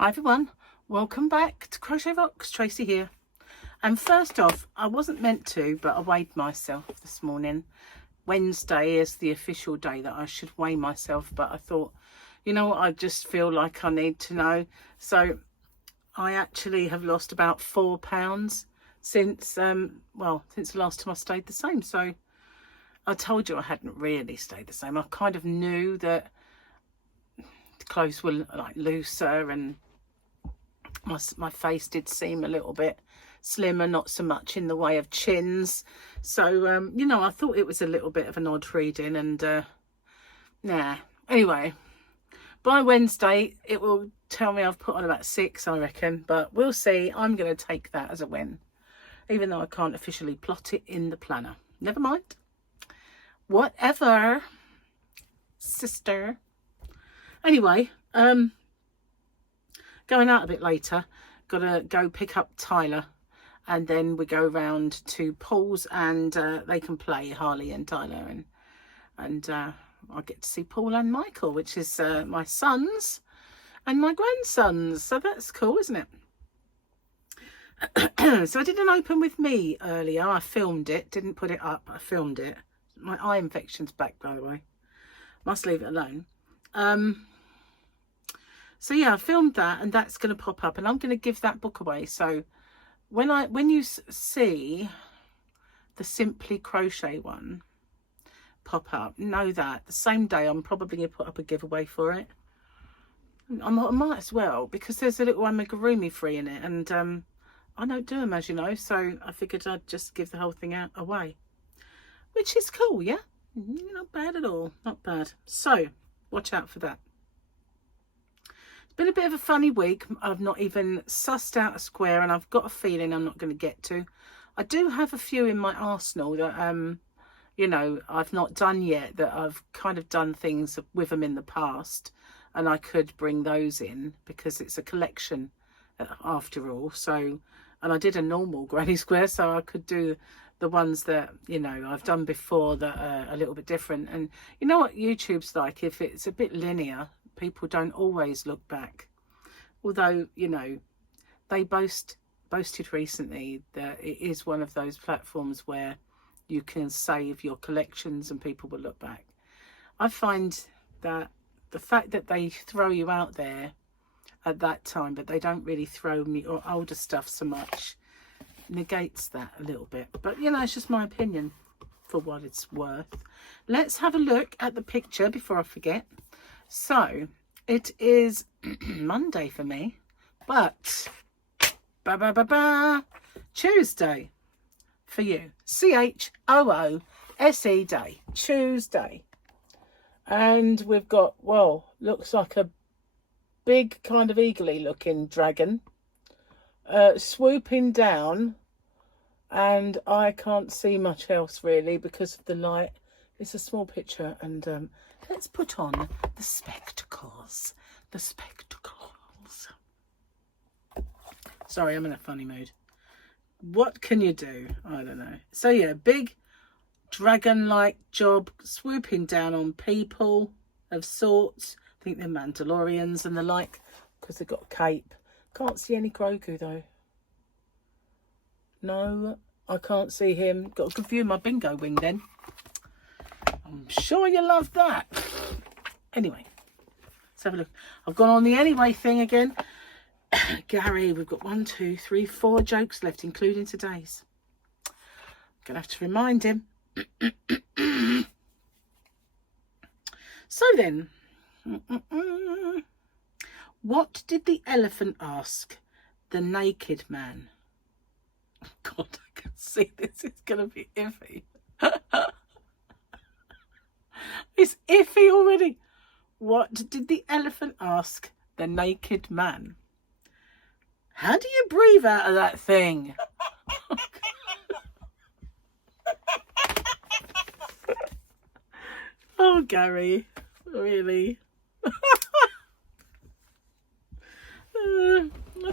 Hi everyone, welcome back to Crochet Rocks. Tracy here. And first off, I wasn't meant to, but I weighed myself this morning. Wednesday is the official day that I should weigh myself, but I thought, you know what, I just feel like I need to know. So I actually have lost about 4 pounds since since the last time I stayed the same. So I told you I hadn't really stayed the same. I kind of knew that the clothes were like looser and my face did seem a little bit slimmer, not so much in the way of chins. So you know, I thought it was a little bit of an odd reading, and anyway, by Wednesday it will tell me I've put on about 6, I reckon, but we'll see. I'm going to take that as a win, even though I can't officially plot it in the planner. Never mind, whatever, sister. Anyway, going out a bit later, gotta go pick up Tyler, and then we go round to Paul's, and they can play, Harley and Tyler, and I get to see Paul and Michael, which is my sons and my grandsons, so that's cool, isn't it? So I did an open with me earlier. I filmed it, didn't put it up, I filmed it. My eye infection's back, by the way, must leave it alone. So yeah, I filmed that, and that's going to pop up, and I'm going to give that book away. So when you see the Simply Crochet one pop up, know that the same day I'm probably going to put up a giveaway for it. I might as well, because there's a little amigurumi free in it, and I don't do them, as you know, so I figured I'd just give the whole thing away, which is cool. Yeah, not bad at all, not bad. So watch out for that. Been a bit of a funny week. I've not even sussed out a square, and I've got a feeling I'm not going to get to. I do have a few in my arsenal that you know, I've not done yet, that I've kind of done things with them in the past, and I could bring those in because it's a collection after all. So, and I did a normal granny square, so I could do the ones that, you know, I've done before that are a little bit different. And you know what YouTube's like, if it's a bit linear, people don't always look back. Although, you know, they boasted recently that it is one of those platforms where you can save your collections and people will look back. I find that the fact that they throw you out there at that time, but they don't really throw me or older stuff so much, negates that a little bit. But you know, it's just my opinion for what it's worth. Let's have a look at the picture before I forget. So it is Monday for me, but Tuesday for you. CHOOSE day, Tuesday. And we've got, well, looks like a big kind of eagle-y looking dragon swooping down, and I can't see much else really because of the light. It's a small picture, and let's put on the spectacles. The spectacles. Sorry, I'm in a funny mood. What can you do? I don't know. So yeah, big dragon-like job swooping down on people of sorts. I think they're Mandalorians and the like, because they've got a cape. Can't see any Grogu though. No, I can't see him. Got a good view of my bingo wing then. I'm sure you love that. Anyway, let's have a look. I've gone on the anyway thing again. Gary, we've got 1, 2, 3, 4 jokes left, including today's. Gonna have to remind him. So then, what did the elephant ask the naked man? Oh God, I can see this is gonna be iffy. It's iffy already. What did the elephant ask the naked man? How do you breathe out of that thing? Oh, Gary, really? I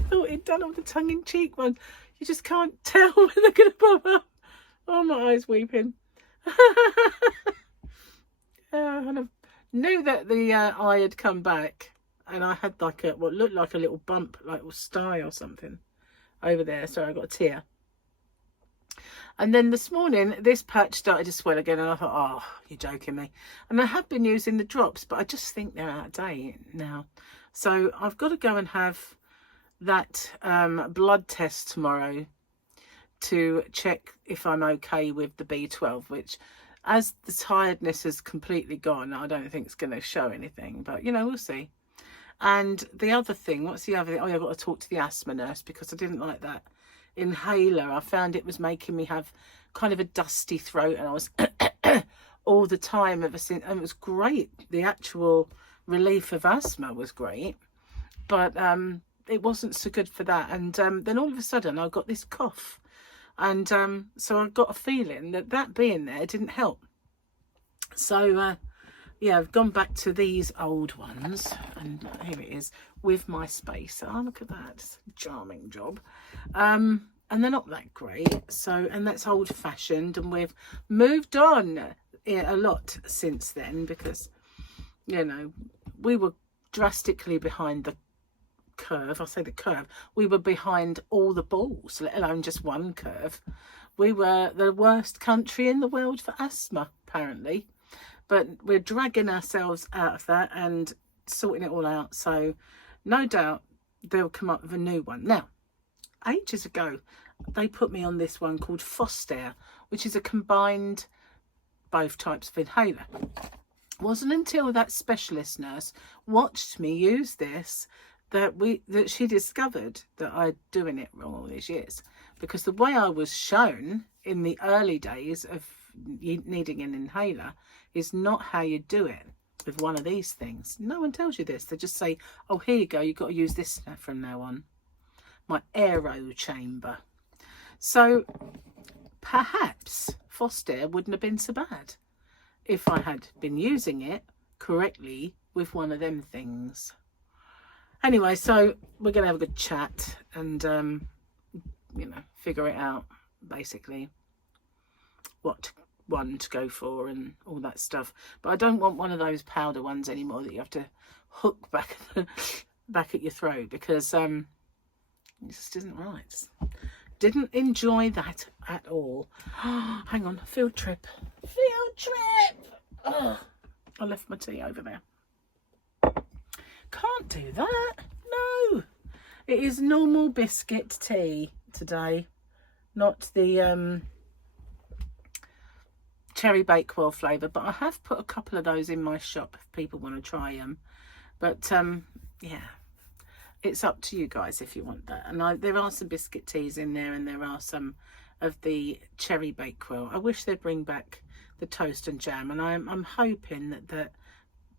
thought he'd done all the tongue-in-cheek ones. You just can't tell when they're going to pop up. Oh, my eyes weeping. And I knew that the eye had come back. and I had like a, what looked like a little bump, like a sty or something over there. So I got a tear. And then this morning, this patch started to swell again, and I thought, oh, you're joking me. And I have been using the drops, but I just think they're out of date now. So I've got to go and have that blood test tomorrow to check if I'm okay with the B12, which, as the tiredness has completely gone, I don't think it's going to show anything, but you know, we'll see. And the other thing, what's the other thing? Oh, yeah, I've got to talk to the asthma nurse because I didn't like that inhaler. I found it was making me have kind of a dusty throat, and I was all the time ever since, and it was great. The actual relief of asthma was great, but it wasn't so good for that. And then all of a sudden I got this cough, and so I got a feeling that that being there didn't help. So yeah, I've gone back to these old ones, and here it is with my spacer. Oh, look at that, it's a charming job. And they're not that great, so, and that's old-fashioned, and we've moved on a lot since then, because, you know, we were drastically behind the curve. I say the curve, we were behind all the balls, let alone just one curve. We were the worst country in the world for asthma, apparently, but we're dragging ourselves out of that and sorting it all out. So no doubt they'll come up with a new one. Now, ages ago they put me on this one called Festive, which is a combined both types of inhaler. It wasn't until that specialist nurse watched me use this that she discovered that I'd doing it wrong all these years, because the way I was shown in the early days of needing an inhaler is not how you do it with one of these things. No one tells you this. They just say, oh, here you go, you've got to use this from now on. My aero chamber. So perhaps Festive wouldn't have been so bad if I had been using it correctly with one of them things. Anyway, so we're going to have a good chat and, you know, figure it out, basically, what one to go for and all that stuff. But I don't want one of those powder ones anymore that you have to hook back at your throat, because it just isn't right. Didn't enjoy that at all. Hang on, field trip. Oh, I left my tea over there. Can't do that. No, it is normal biscuit tea today, not the cherry bakewell flavour, but I have put a couple of those in my shop if people want to try them. But yeah, it's up to you guys if you want that. And there are some biscuit teas in there, and there are some of the cherry bakewell. I wish they'd bring back the toast and jam, and I'm hoping that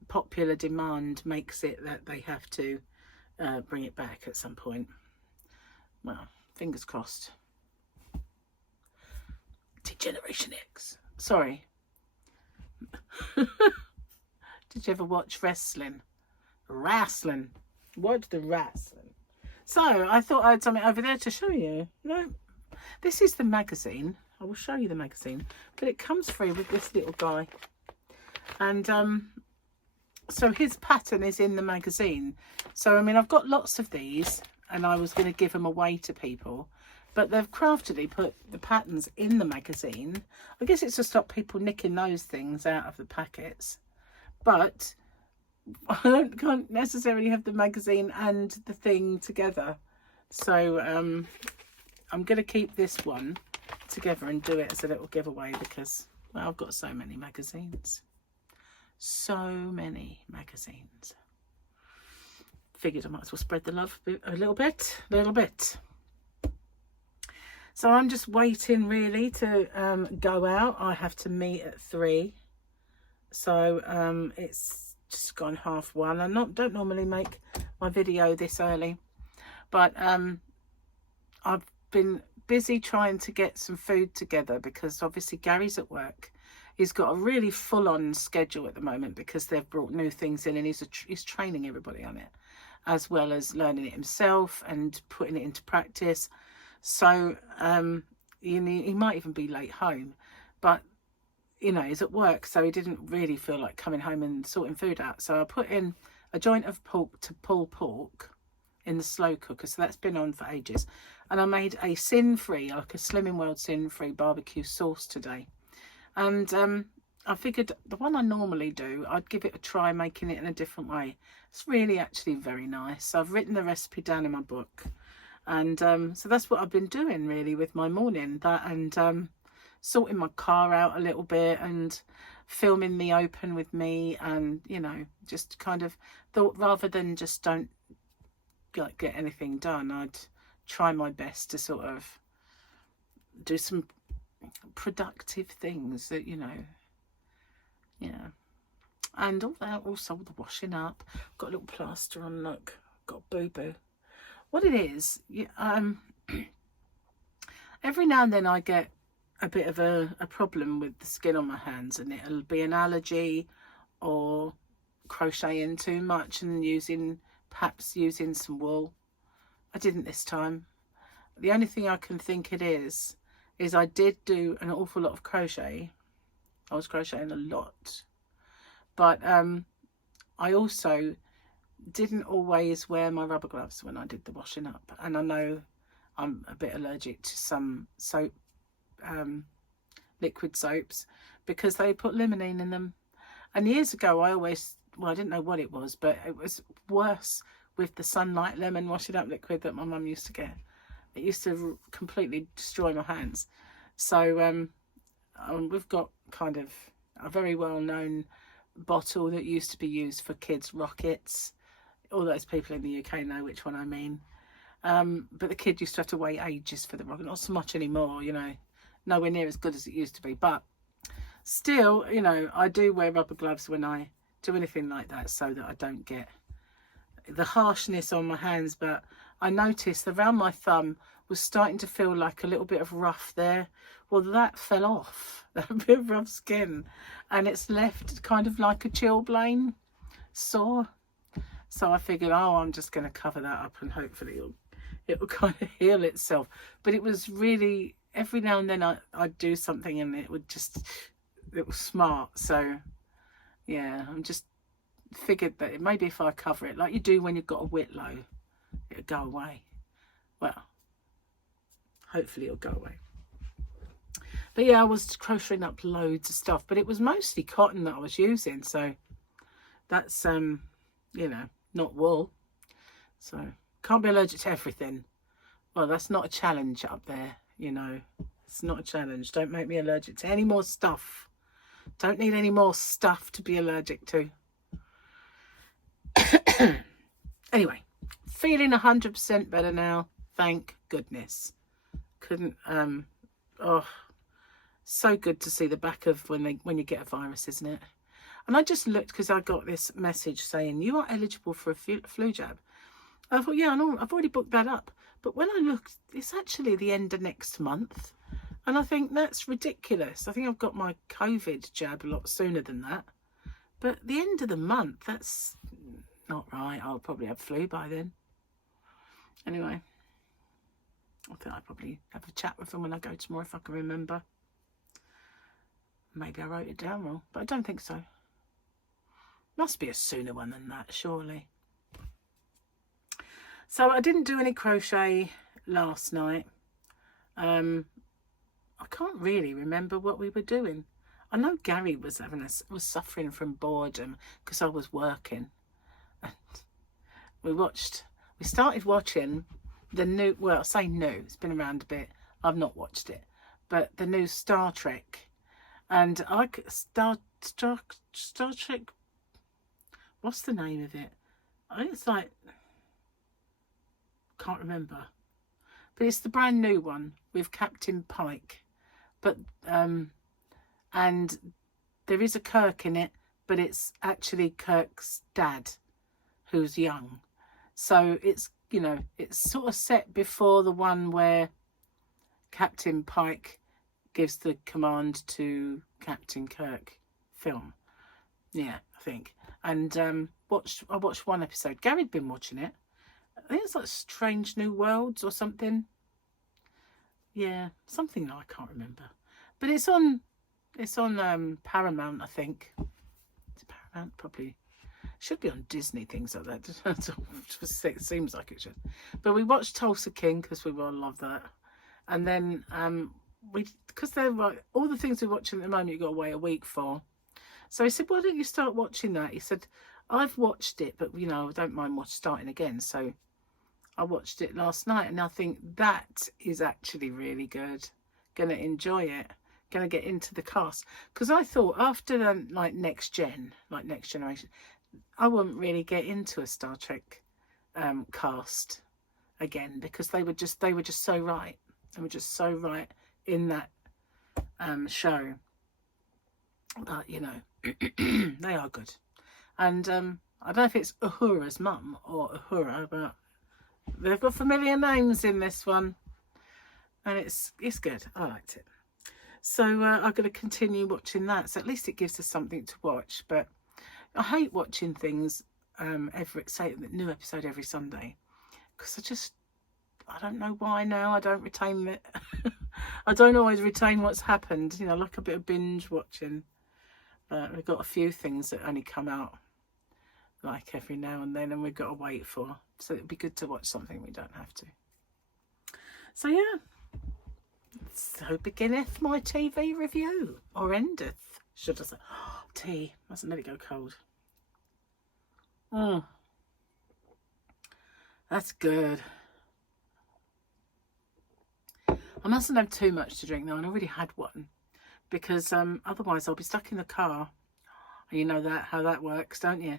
popular demand makes it that they have to bring it back at some point. Well, fingers crossed. Generation X. Sorry. Did you ever watch wrestling? Wrestling. Watch the wrestling. So I thought I had something over there to show you. No, this is the magazine. I will show you the magazine, but it comes free with this little guy, and so his pattern is in the magazine. So I mean, I've got lots of these, and I was going to give them away to people, but they've craftily put the patterns in the magazine. I guess it's to stop people nicking those things out of the packets, but I can't necessarily have the magazine and the thing together. So I'm going to keep this one together and do it as a little giveaway, because, well, I've got so many magazines. So many magazines. Figured I might as well spread the love a little bit. So I'm just waiting really to go out. I have to meet at 3. So it's just gone 1:30. I don't normally make my video this early, but I've been busy trying to get some food together, because obviously Gary's at work. He's got a really full-on schedule at the moment because they've brought new things in, and he's training everybody on it, as well as learning it himself and putting it into practice. So he might even be late home, but you know, he's at work, so he didn't really feel like coming home and sorting food out. So I put in a joint of pork to pulled pork in the slow cooker, so that's been on for ages. And I made a sin-free, like a Slimming World sin-free barbecue sauce today. And I figured the one I normally do, I'd give it a try making it in a different way. It's really actually very nice. I've written the recipe down in my book. And so that's what I've been doing really with my morning. That and sorting my car out a little bit and filming the open with me, and, you know, just kind of thought rather than just don't get anything done, I'd try my best to sort of do some productive things that, you know, yeah. And all that, also the washing up. Got a little plaster on, look, got boo-boo. What it is, every now and then I get a bit of a problem with the skin on my hands, and it'll be an allergy or crocheting too much and perhaps using some wool. I didn't this time. The only thing I can think it is I did do an awful lot of crochet. I was crocheting a lot, but I also didn't always wear my rubber gloves when I did the washing up, and I know I'm a bit allergic to some soap, liquid soaps, because they put limonene in them. And years ago I didn't know what it was, but it was worse with the Sunlight lemon washing up liquid that my mum used to get. It used to completely destroy my hands. So we've got kind of a very well-known bottle that used to be used for kids' rockets. All those people in the UK know which one I mean. But the kid used to have to wait ages for the rocket. Not so much anymore, you know. Nowhere near as good as it used to be. But still, you know, I do wear rubber gloves when I do anything like that, so that I don't get the harshness on my hands. But I noticed around my thumb was starting to feel like a little bit of rough there. Well, that fell off, that bit of rough skin, and it's left kind of like a chilblain sore. So I figured, oh, I'm just going to cover that up and hopefully it'll kind of heal itself. But it was really, every now and then I'd do something and it was smart. So yeah, I'm just figured that maybe if I cover it like you do when you've got a whitlow, it'll go away. Well, hopefully it'll go away. But yeah, I was crocheting up loads of stuff, but it was mostly cotton that I was using, so that's you know, not wool. So can't be allergic to everything. Well, that's not a challenge up there, you know. It's not a challenge. Don't make me allergic to any more stuff. Don't need any more stuff to be allergic to. Anyway, feeling 100% better now, thank goodness. Couldn't oh, so good to see the back of when you get a virus, isn't it? And I just looked because I got this message saying you are eligible for a flu jab. I thought, yeah, I know, I've already booked that up. But when I looked, it's actually the end of next month, and I think that's ridiculous. I think I've got my COVID jab a lot sooner than that. But the end of the month, that's not right. I'll probably have flu by then. Anyway, I think I'll probably have a chat with them when I go tomorrow if I can remember. Maybe I wrote it down wrong, but I don't think so. Must be a sooner one than that, surely. So I didn't do any crochet last night. I can't really remember what we were doing. I know Gary was suffering from boredom because I was working. And we started watching the new, well, I say new, it's been around a bit. I've not watched it, but the new Star Trek. And Star Trek, what's the name of it? I think it's like, can't remember, but it's the brand new one with Captain Pike. But and there is a Kirk in it, but it's actually Kirk's dad who's young. So it's, you know, it's sort of set before the one where Captain Pike gives the command to Captain Kirk film. Yeah, I think. And I watched one episode. Gary'd been watching it. I think it's like Strange New Worlds or something. Yeah, something I can't remember. But it's on Paramount, I think. It's Paramount, probably. Should be on Disney, things like that. It seems like it should. But we watched Tulsa King because we all love that. And then because they're like all the things we're watching at the moment, you've got to wait a week for. So he said, why don't you start watching that? He said, I've watched it, but you know, I don't mind starting again. So I watched it last night, and I think that is actually really good. Gonna enjoy it. Gonna get into the cast, because I thought after like next generation, I wouldn't really get into a Star Trek cast again, because they were just so right. They were just so right in that show. But you know, they are good. And I don't know if it's Uhura's mum or Uhura, but they've got familiar names in this one, and it's good. I liked it. So I'm going to continue watching that. So at least it gives us something to watch. But I hate watching things say the new episode every Sunday, because I don't know why now I don't retain it. I don't always retain what's happened. You know, like a bit of binge watching. But we've got a few things that only come out like every now and then, and we've got to wait for. So it'd be good to watch something we don't have to. So yeah. So beginneth my TV review, or endeth, should I say. Oh, tea. Mustn't let it go cold. That's good. I mustn't have too much to drink though, and I already had one, because otherwise I'll be stuck in the car. And you know how that works, don't you?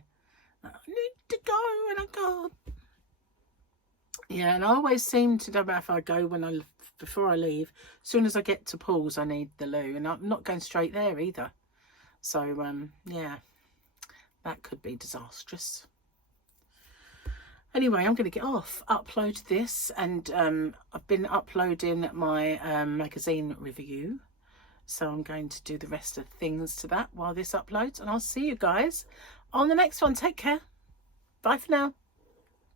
I need to go when I go. Yeah, and I always seem to, no matter if I go before I leave, as soon as I get to Paul's, I need the loo, and I'm not going straight there either. So yeah, that could be disastrous. Anyway, I'm going to get off, upload this, and I've been uploading my magazine review, so I'm going to do the rest of things to that while this uploads, and I'll see you guys on the next one. Take care. Bye for now.